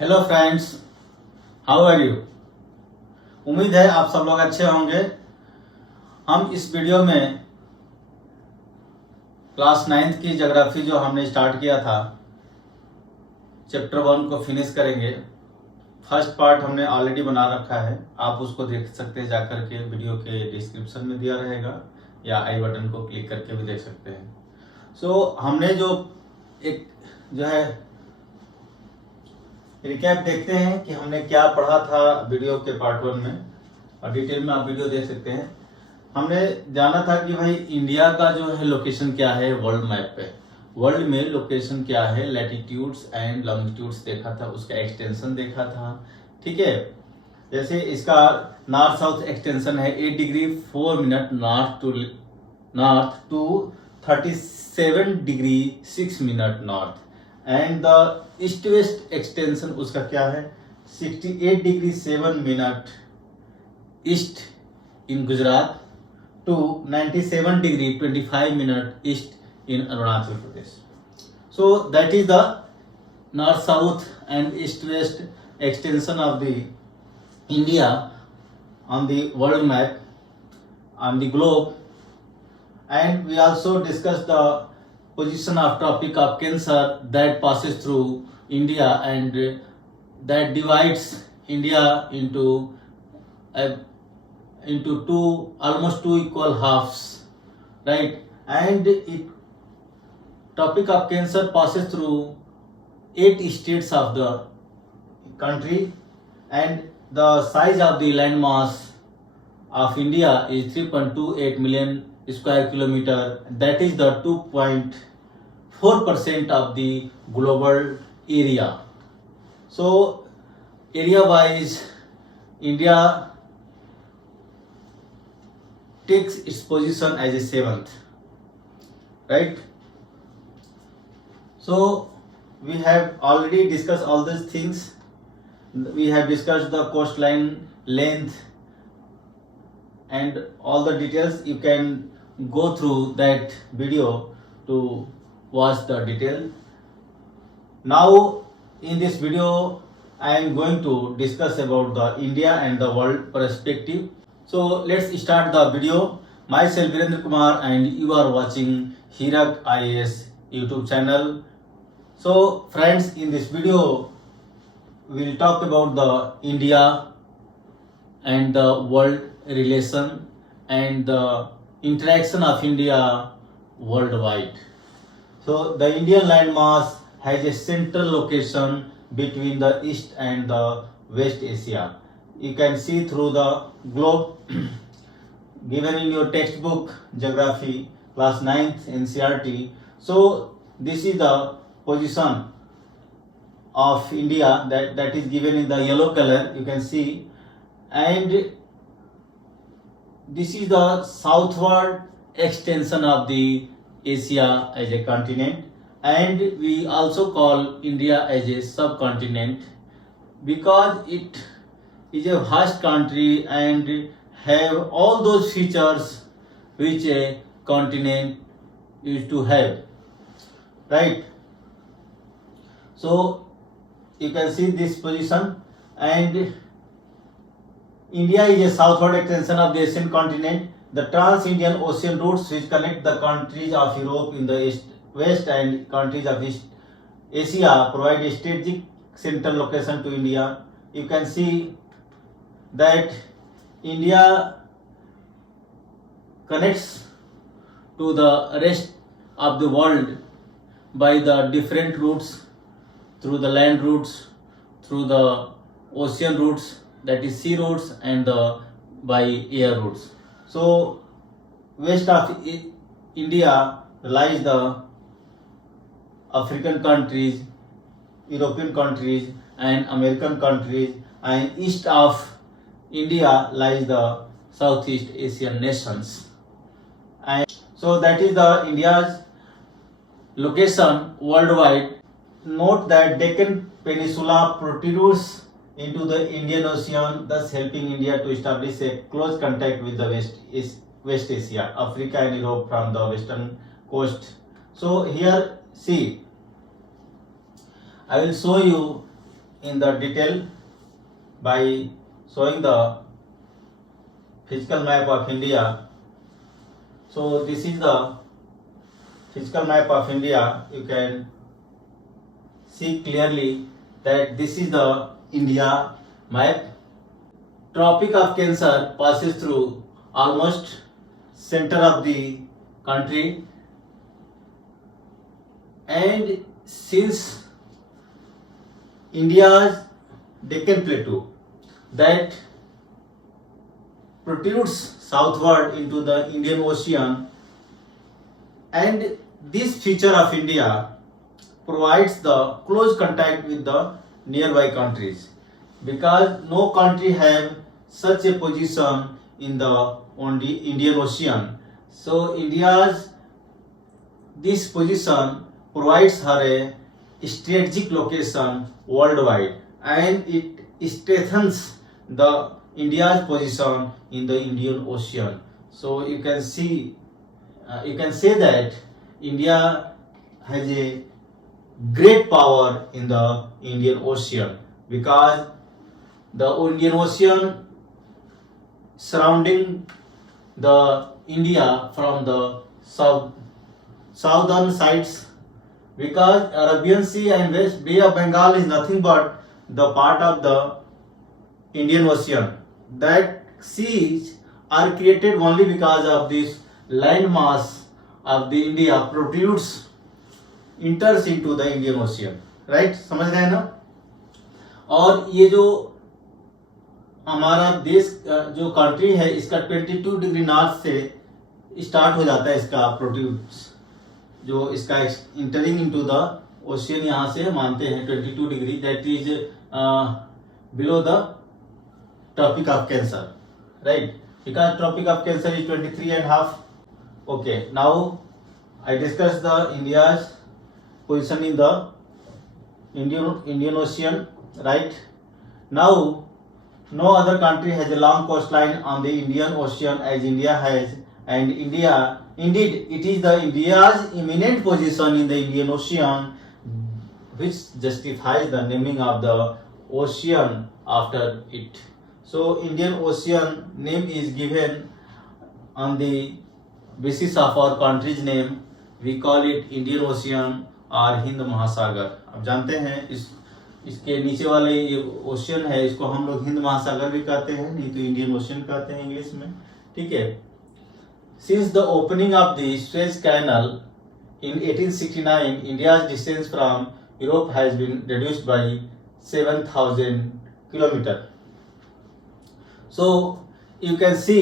Hello friends, how are you. उम्मीद है आप सब लोग अच्छे होंगे। हम इस वीडियो में क्लास 9th की ज्योग्राफी जो हमने स्टार्ट किया था, चैप्टर 1 को फिनिश करेंगे। फर्स्ट पार्ट हमने ऑलरेडी बना रखा है, आप उसको देख सकते हैं जाकर के, वीडियो के डिस्क्रिप्शन में दिया रहेगा या आई बटन को क्लिक करके भी देख सकते हैं। हमने जो एक जो है रिकैप देखते हैं कि हमने क्या पढ़ा था वीडियो के पार्ट 1 में, और डिटेल में आप वीडियो देख सकते हैं। हमने जाना था कि भाई इंडिया का जो है लोकेशन क्या है वर्ल्ड मैप पे, वर्ल्ड में लोकेशन क्या है, लैटिट्यूड्स एंड लॉन्गिट्यूड्स देखा था, उसका एक्सटेंशन देखा था। ठीक है, जैसे इसका नॉर्थ साउथ एक्सटेंशन है 8 degree 4 minute north to 37 degree 6 minute north, and the east west extension उसका क्या है 68 degree 7 minute east in Gujarat to 97 degree 25 minute east in Arunachal Pradesh. So that is the north south and east west extension of the India on the world map, on the globe. And we also discussed the position of Tropic of Cancer that passes through India and that divides India into almost two equal halves, right? And Tropic of Cancer passes through 8 states of the country, and the size of the landmass of India is 3.28 million square kilometer. That is the 2.4% of the global area. So area wise, India takes its position as a 7th, right? So we have already discussed all these things. We have discussed the coastline length and all the details. You can go through that video to watch the detail. Now in this video I am going to discuss about the India and the world perspective. So let's start the video. Myself Virendra Kumar and you are watching Hirak IAS YouTube channel. So friends, in this video we will talk about the India and the world relation and the interaction of India worldwide. So the Indian landmass has a central location between the East and the West Asia. You can see through the globe given in your textbook Geography class 9th NCERT. So this is the position of India that is given in the yellow color, you can see, and this is the southward extension of the Asia as a continent, and we also call India as a subcontinent because it is a vast country and have all those features which a continent used to have, right? So you can see this position, and India is a southward extension of the Asian continent. The trans-Indian ocean routes which connect the countries of Europe in the west and countries of East Asia provide a strategic central location to India. You can see that India connects to the rest of the world by the different routes, through the land routes, through the ocean routes, that is sea routes, and by air routes. So west of India lies the African countries, European countries and American countries, and east of India lies the Southeast Asian nations. And so that is the India's location worldwide. Note that Deccan Peninsula protrudes into the Indian Ocean, thus helping India to establish a close contact with the West Asia, Africa and Europe from the western coast So here see, I will show you in the detail by showing the physical map of India. So this is the physical map of India. You can see clearly that this is the India map. Tropic of Cancer passes through almost center of the country, and since India's Deccan Plateau that protrudes southward into the Indian Ocean, and this feature of India provides the close contact with the nearby countries, because no country have such a position in the Indian Ocean. So India's this position provides her a strategic location worldwide, and it strengthens the India's position in the Indian Ocean. So you can see, you can say that India has a great power in the Indian Ocean, because the Indian Ocean surrounding the India from the southern sides, because Arabian Sea and West Bay of Bengal is nothing but the part of the Indian Ocean. That seas are created only because of this land mass of the India protrudes, enters into the Indian Ocean. Right? समझ रहे हैं ना? और ये जो हमारा देश जो कंट्री है इसका 22 डिग्री नॉर्थ से स्टार्ट हो जाता है इसका प्रोड्यूस, जो इसका इंटरिंग इनटू द ओशियन यहाँ से मानते हैं 22 degree, that is below the tropic of cancer, right, because tropic of cancer is 23.5. Okay, now I discuss the India's position in the Indian Ocean, right? Now no other country has a long coastline on the Indian Ocean as India has, and indeed it is the India's eminent position in the Indian Ocean which justifies the naming of the ocean after it. So Indian Ocean name is given on the basis of our country's name. We call it Indian Ocean और हिंद महासागर. अब जानते हैं इसके नीचे वाले ये ocean है, इसको हम लोग हिंद महासागर भी कहते हैं, नहीं तो इंडियन ओशियन कहते हैं इंग्लिश में. ठीक है. Since the opening of the Suez canal in 1869, India's distance from Europe has been reduced by 7,000 kilometer. So you can see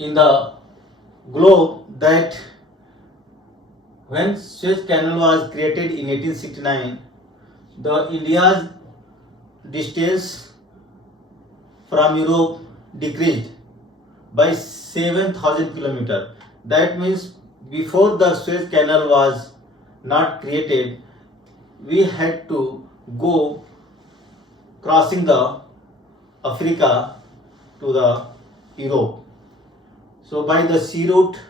in the globe that when Suez Canal was created in 1869, the India's distance from Europe decreased by 7,000 kilometers. That means before the Suez Canal was not created, we had to go crossing the Africa to the Europe. So by the sea route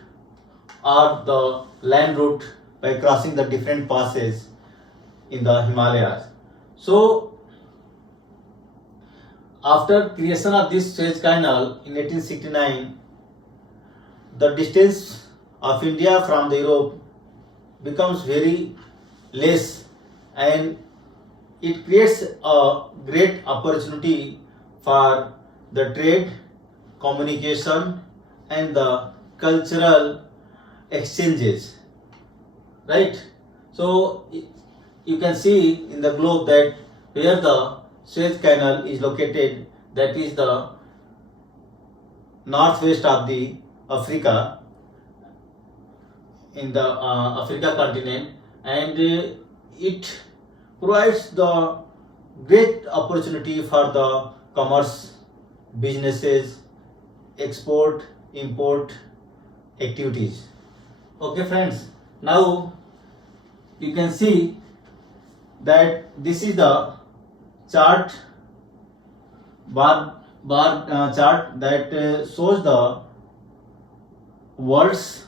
or the land route, by crossing the different passes in the Himalayas. So after creation of this Suez Canal in 1869, the distance of India from the Europe becomes very less, and it creates a great opportunity for the trade, communication and the cultural exchanges, right? So you can see in the globe that where the Suez Canal is located, that is the northwest of the Africa, in the Africa continent, and it provides the great opportunity for the commerce, businesses, export, import activities. Okay friends, now you can see that this is the chart, bar chart that shows the world's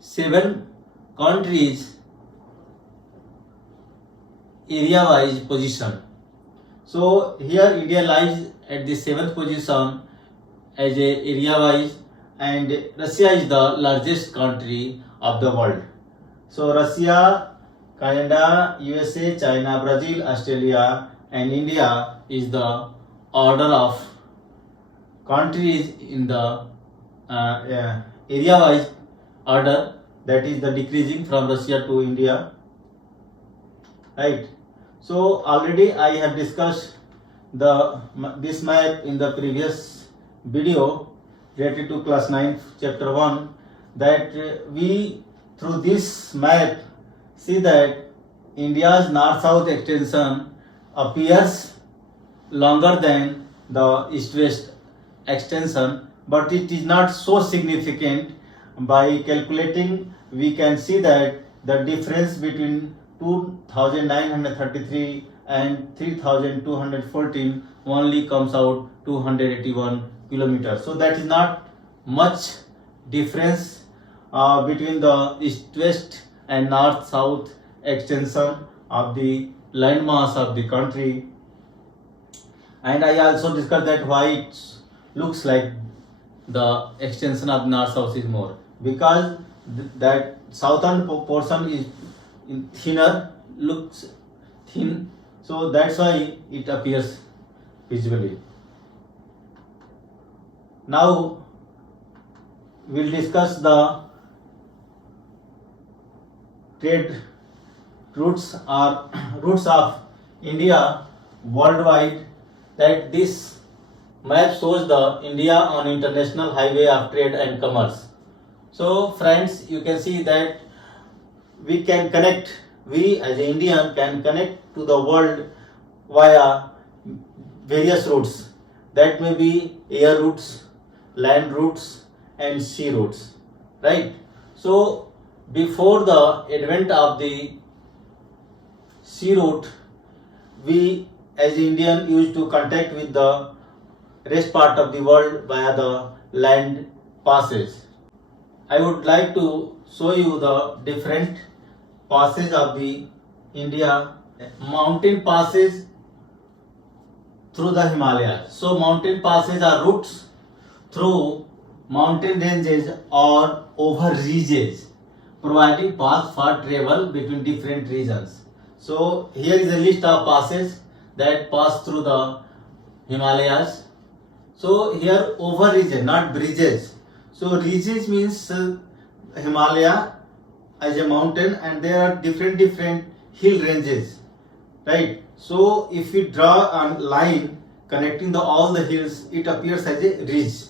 7 countries area wise position. So here India lies at the 7th position as a area wise, and Russia is the largest country of the world. So Russia, Canada, USA, China, Brazil, Australia and India is the order of countries in the area wise order, that is the decreasing from Russia to India, right? So already I have discussed this map in the previous video related to class 9 chapter 1, that we through this map see that India's north-south extension appears longer than the east-west extension, but it is not so significant. By calculating, we can see that the difference between 2933 and 3214 only comes out 281 kilometers. So that is not much difference between the east-west and north-south extension of the landmass of the country. And I also discussed that why it looks like the extension of north-south is more, because that southern portion is thinner, looks thin, so that's why it appears visually. Now we'll discuss the trade routes or routes of India worldwide, that this map shows the India on international highway of trade and commerce. So friends, you can see that we can connect, we as an Indian can connect to the world via various routes, that may be air routes, land routes and sea routes, right? So before the advent of the sea route, we as Indian used to contact with the rest part of the world via the land passes. I would like to show you the different passes of the India. Mountain passes through the Himalayas. So mountain passes are routes through mountain ranges or over ridges, providing paths for travel between different regions. So here is a list of passes that pass through the Himalayas. So here over ridges, not bridges. So ridges means Himalaya as a mountain, and there are different hill ranges, right? So if we draw a line connecting all the hills, it appears as a ridge.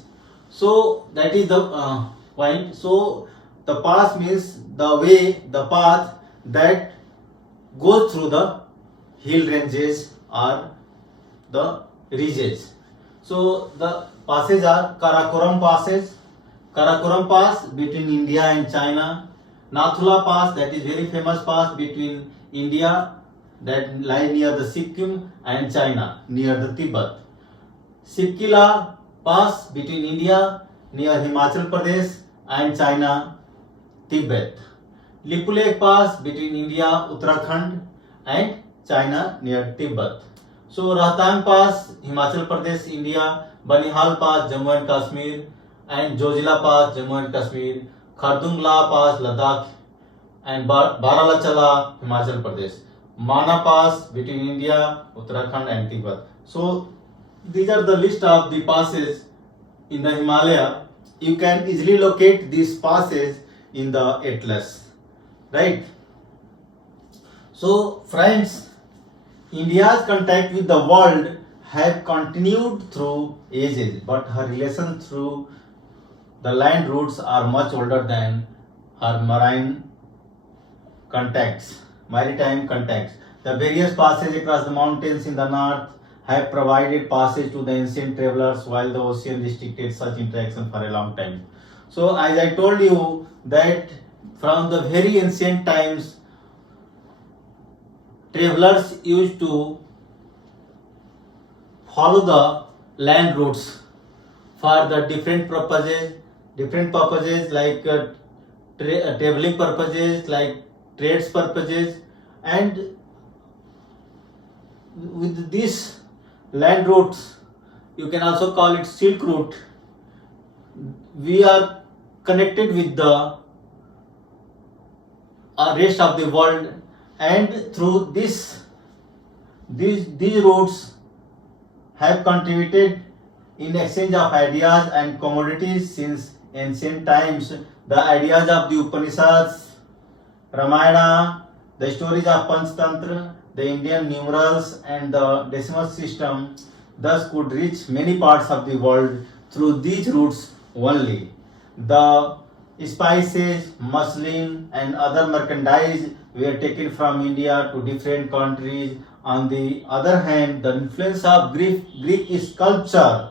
So that is the point. So the pass means the way, the path that goes through the hill ranges or the ridges. So the passes are Karakoram passes, Karakoram Pass between India and China, Nathula Pass, that is very famous pass between India that lie near the Sikkim and China near the Tibet, Sikila Pass between India near Himachal Pradesh and China, Tibet, Lipulekh Pass between India, Uttarakhand and China near Tibet. So Rohtang Pass, Himachal Pradesh, India, Banihal Pass, Jammu and Kashmir, and Jojila Pass, Jammu and Kashmir, Khardungla Pass, Ladakh, and Baralachala, Himachal Pradesh, Mana Pass between India, Uttarakhand and Tibet. So these are the list of the passes in the Himalaya. You can easily locate these passes in the atlas, right? So friends, India's contact with the world have continued through ages, but her relations through the land routes are much older than her maritime contacts. The various passes across the mountains in the north have provided passage to the ancient travelers, while the ocean restricted such interaction for a long time. So as I told you that from the very ancient times, travelers used to follow the land routes for the different purposes like traveling purposes, like trades purposes, and with these land routes, you can also call it Silk Route, we are connected with the rest of the world, and through these routes have contributed in exchange of ideas and commodities since ancient times. The ideas of the Upanishads, Ramayana, the stories of Panchtantra, the Indian numerals, and the decimal system thus could reach many parts of the world through these routes only. The spices, muslin, and other merchandise were taken from India to different countries. On the other hand, the influence of Greek sculpture,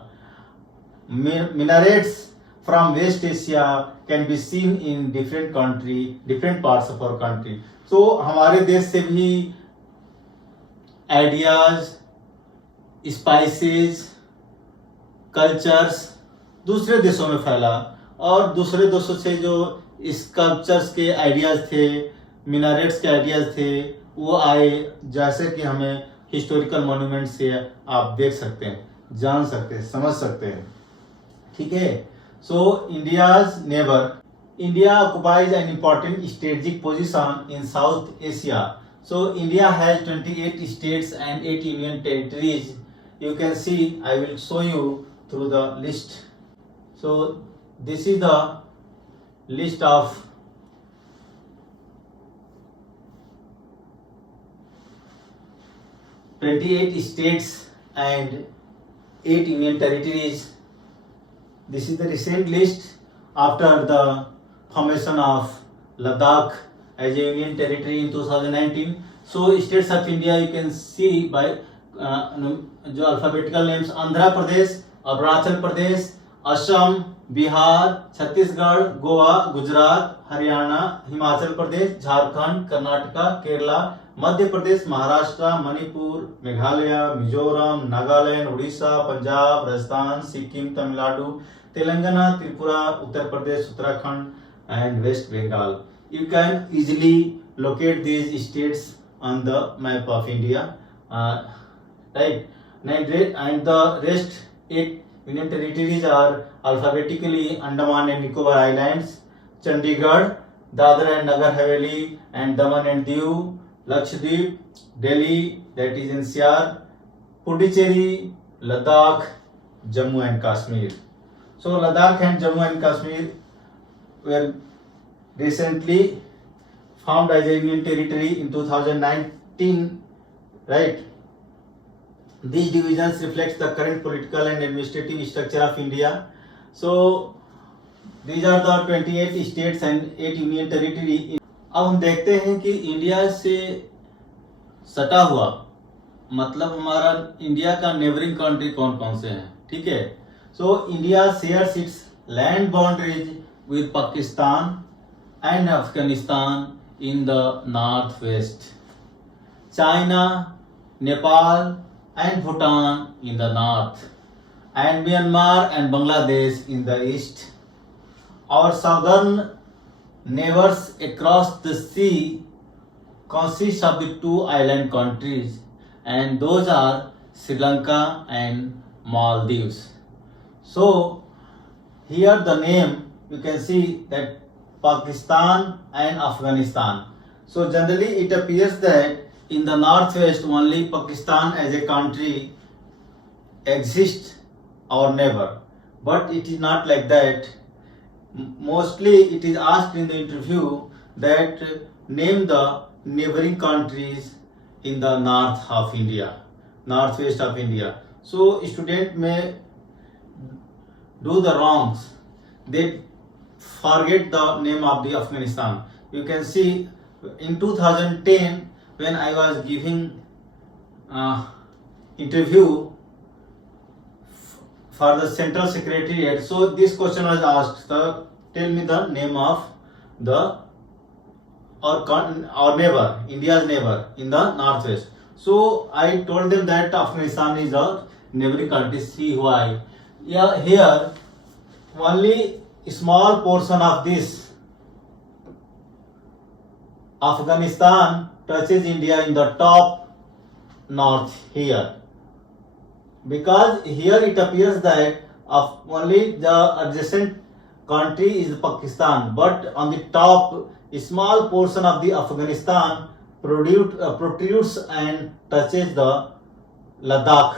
minarets from West Asia can be seen in different parts of our country. So हमारे देश से भी ideas, spices, cultures दूसरे देशों में फैला, और दूसरे देशों से जो स्कल्पचर्स के आइडियाज थे, मिनारेट्स के आइडियाज थे, वो आए, जैसे कि हमें हिस्टोरिकल मॉन्यूमेंट से आप देख सकते हैं, जान सकते हैं, समझ सकते हैं. ठीक है. सो India occupies an important strategic position in South Asia. So India has 28 states and 8 union territories. You can see, I will show you through the list. So this is the list of states and 8 union territories. This is the recent list after the formation of Ladakh as a union territory in 2019. So states of India, you can see by जो alphabetical names: Andhra Pradesh, Arunachal Pradesh, Assam, Bihar, Chhattisgarh, Goa, Gujarat, Haryana, Himachal Pradesh, Jharkhand, Karnataka, Kerala, Madhya Pradesh, Maharashtra, Manipur, Meghalaya, Mizoram, Nagaland, Odisha, Punjab, Rajasthan, Sikkim, Tamil Nadu, Telangana, Tripura, Uttar Pradesh, Uttarakhand, and West Bengal. You can easily locate these states on the map of India, right? And the rest 8 union territories are alphabetically Andaman and Nicobar Islands, Chandigarh, Dadra and Nagar Haveli, and Daman and Diu, Lakshadweep, Delhi, that is NCR, Puducherry, Ladakh, Jammu and Kashmir. So Ladakh and Jammu and Kashmir were recently formed as a union territory in 2019, right? These divisions reflects the current political and administrative structure of India. So these are the 28 states and 8 union territory. अब हम देखते हैं कि India से सटा हुआ, मतलब हमारा इंडिया का नेबरिंग कंट्री कौन कौन से हैं. ठीक है. So India shares it's land boundaries with Pakistan and Afghanistan in the northwest, China, Nepal and Bhutan in the north, and Myanmar and Bangladesh in the east. Our southern neighbors across the sea consist of the 2 island countries, and those are Sri Lanka and Maldives. So here the name, you can see that Pakistan and Afghanistan. So generally it appears that in the northwest only Pakistan as a country exists, our neighbor. But it is not like that. Mostly it is asked in the interview that name the neighboring countries in the north of India, northwest of India. So student may do the wrongs. They forget the name of the Afghanistan. You can see in 2010 when I was giving interview for the Central Secretariat, so this question was asked, tell me the name of the our neighbor, India's neighbor in the northwest. So I told them that Afghanistan is our neighboring country. See why? Yeah, here only small portion of this Afghanistan touches India in the top north here, because here it appears that only the adjacent country is Pakistan, but on the top a small portion of the Afghanistan protrudes and touches the Ladakh.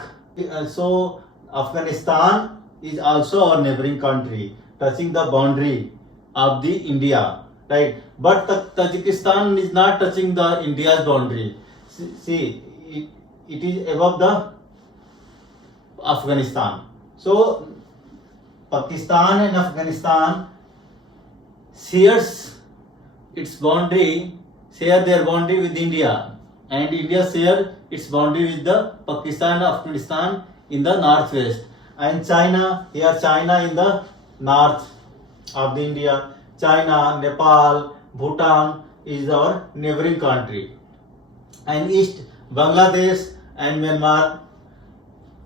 So Afghanistan is also our neighboring country, touching the boundary of the India, right? But Tajikistan is not touching the India's boundary. See, it is above the Afghanistan. So Pakistan and Afghanistan share their boundary with India, and India share its boundary with the Pakistan and Afghanistan in the northwest, and China in the north of the India. China, Nepal, Bhutan is our neighboring country, and east Bangladesh and Myanmar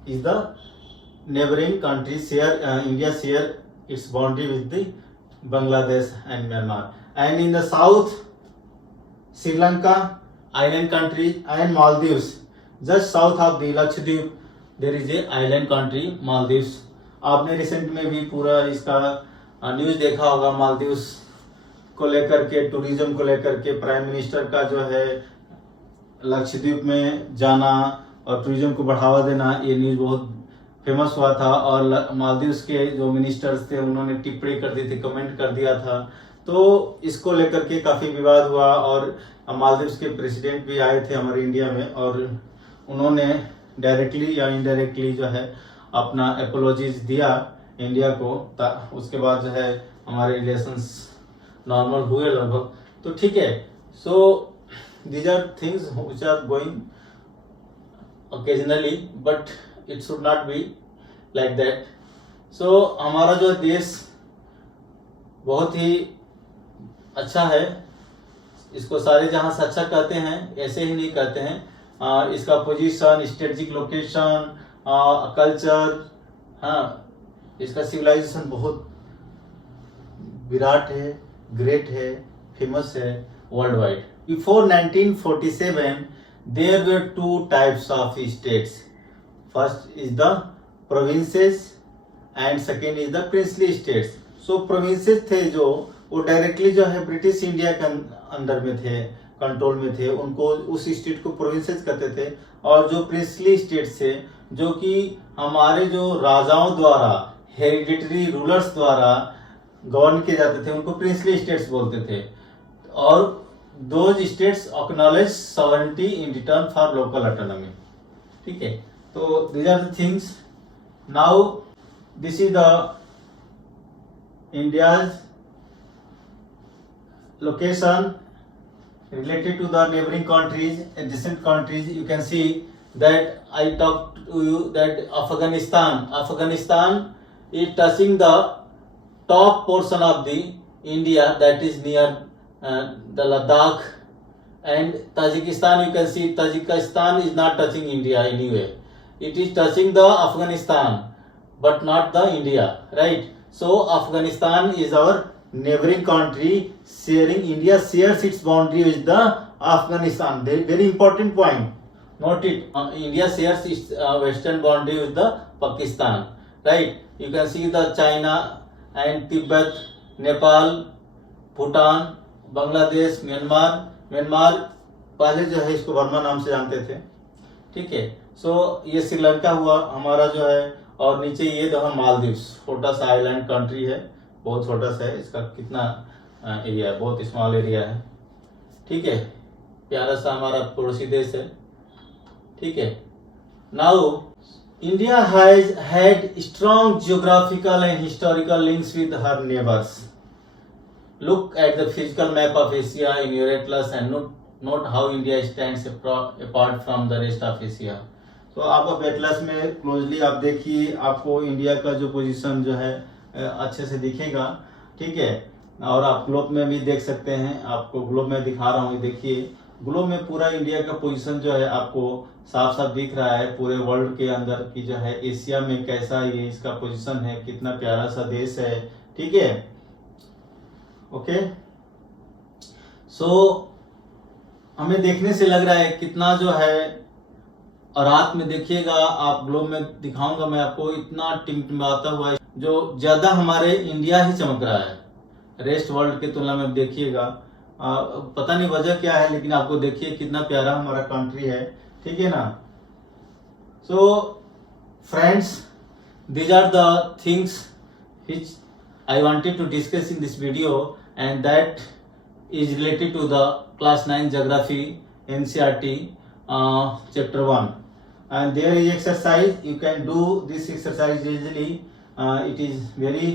is the neighboring countries. India share its boundary with the Bangladesh and Myanmar, and in the south Sri Lanka, island country, and Maldives. Just south of the Lakshadweep there is a island country Maldives. आपने recent में भी पूरा इसका news देखा होगा, मालदीव्स को लेकर के, टूरिज्म को लेकर के प्राइम मिनिस्टर का जो है लक्षद्वीप में जाना और टूरिज्म को बढ़ावा देना, ये न्यूज बहुत फेमस हुआ था। और मालदीव्स के जो मिनिस्टर्स थे उन्होंने टिप्पणी कर दी थी, कमेंट कर दिया था, तो इसको लेकर के काफी विवाद हुआ। और मालदीव्स के प्रेसिडेंट भी आए थे हमारे इंडिया में, और उन्होंने डायरेक्टली या इनडायरेक्टली जो है अपना एपोलॉजीज दिया इंडिया को। उसके बाद जो है हमारे रिलेशंस नॉर्मल हुए लगभग, तो ठीक है। So these are things which are going occasionally, but it should not be like that. So हमारा जो देश बहुत ही अच्छा है, इसको सारे जहां से अच्छा कहते हैं, ऐसे ही नहीं कहते हैं। इसका पोजीशन, स्ट्रेटेजिक लोकेशन, कल्चर, हाँ, इसका सिविलाइजेशन बहुत विराट है, ग्रेट है, फेमस है world wide. Before 1947 there were two types of states. First is the provinces and second is the princely states. So provinces थे जो वो डायरेक्टली जो है ब्रिटिश इंडिया के अंडर में थे, कंट्रोल में थे, उनको उस स्टेट को प्रोविंसेस कहते थे। और जो प्रिंसली स्टेट्स थे जो कि हमारे जो राजाओं द्वारा, हेरिडिटरी रूलर्स द्वारा गवर्न किए जाते थे, उनको प्रिंसली स्टेट्स बोलते थे। और those states acknowledge sovereignty in return for local autonomy. ठीक है, तो these are the things. Now this is the India's location related to the neighboring countries, adjacent countries. You can see that I talked to you that Afghanistan is touching the top portion of the India, that is near the Ladakh, and Tajikistan. You can see Tajikistan is not touching India anyway. It is touching the Afghanistan, but not the India, right? So Afghanistan is our neighboring country, sharing India shares its boundary with the Afghanistan. Very important point. Note it. India shares its western boundary with the Pakistan, right? You can see the China and Tibet, Nepal, Bhutan, Bangladesh, Myanmar पहले जो है इसको Burma नाम से जानते थे। ठीक है, सो ये श्रीलंका हुआ हमारा जो है, और नीचे ये जो है मालदीव्स, छोटा सा आइलैंड कंट्री है, बहुत छोटा सा है। इसका कितना एरिया है, बहुत स्मॉल एरिया है। ठीक है, प्यारा सा हमारा पड़ोसी देश है। ठीक है, now India has had strong geographical and historical links with her neighbours. Look at the physical map of Asia in your Atlas and note how India stands apart from the rest of Asia. तो आप अब Atlas में closely आप देखिए, आपको India का जो position जो है अच्छे से दिखेगा। ठीक है, और आप ग्लोब में भी देख सकते हैं, आपको ग्लोब में दिखा रहा हूँ, देखिए ग्लोब में पूरा इंडिया का पोजीशन जो है आपको साफ साफ दिख रहा है। पूरे वर्ल्ड के अंदर की जो है एशिया में कैसा ये इसका पोजीशन है, कितना प्यारा सा देश है। ठीक है, ओके। सो हमें देखने से लग रहा है कितना जो है, और रात में देखिएगा आप, ग्लोब में दिखाऊंगा मैं आपको, इतना टिमटिमाता हुआ है जो ज्यादा हमारे इंडिया ही चमक रहा है रेस्ट वर्ल्ड की तुलना में। देखिएगा पता नहीं वजह क्या है, लेकिन आपको देखिए कितना प्यारा हमारा कंट्री है, ठीक है ना। So friends, these are the things which I wanted to discuss in this video, and that is related to the class 9 geography NCERT chapter 1, and there is exercise. You can do this exercise easily. It is very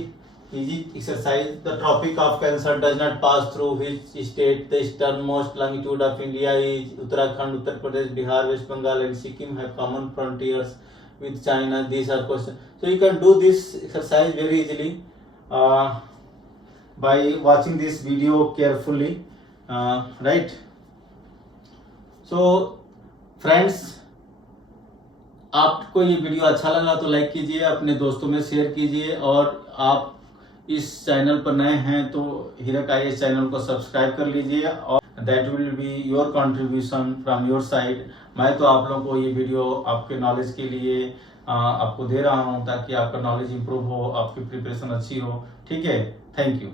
easy exercise. The Tropic of Cancer does not pass through which state? The easternmost longitude of India is Uttarakhand, Uttar Pradesh, Bihar, West Bengal and Sikkim have common frontiers with China. These are questions. So you can do this exercise very easily by watching this video carefully, right? So friends, आपको ये video अच्छा लगा तो like कीजिए, अपने दोस्तों में share कीजिए, और आप इस चैनल पर नए हैं तो हीरक IAS चैनल को सब्सक्राइब कर लीजिए, और that will be your contribution from your side. मैं तो आप लोगों को ये वीडियो आपके नॉलेज के लिए आपको दे रहा हूँ, ताकि आपका नॉलेज इंप्रूव हो, आपकी प्रिपरेशन अच्छी हो, ठीक है। Thank you.